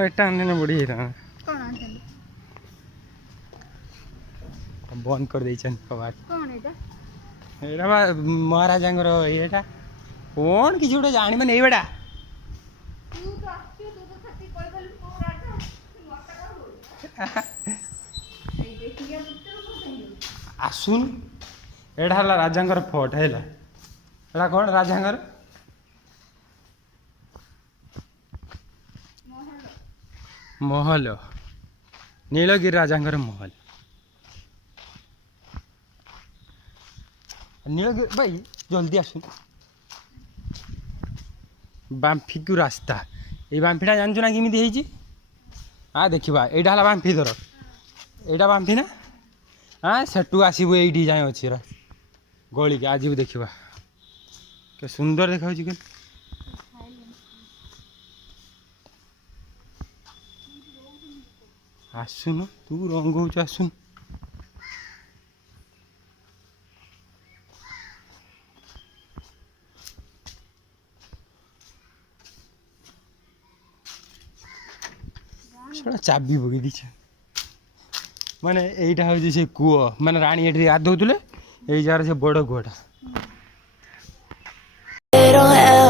एटा आने बुढ़ी बंद कर दे कबाट महाराजा ये कौन कि गोटे जान नहीं बेटा आसुन एटा राजा फोर्ट है एटा कौन राजा महल नीलगिरी राजा महल नीलगिरी भाई जल्दी आसुन बाम्फी को रास्ता ये बाम्फीटा जानछु ना किमिति हाँ देखा यहाँ बाम्फी धर यहाँ बाम्फी ना हाँ सेठू आसबू ये जाए अच्छी गली के आज भी देखा के सुंदर देखा के आसुन तू रंग हो आसुन चाबी पकई दीचे माने यहीटा हूँ से कूह माने राणी ये गाधौले यही जार से बड़ कूहटा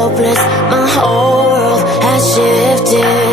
Helpless, my whole world has shifted.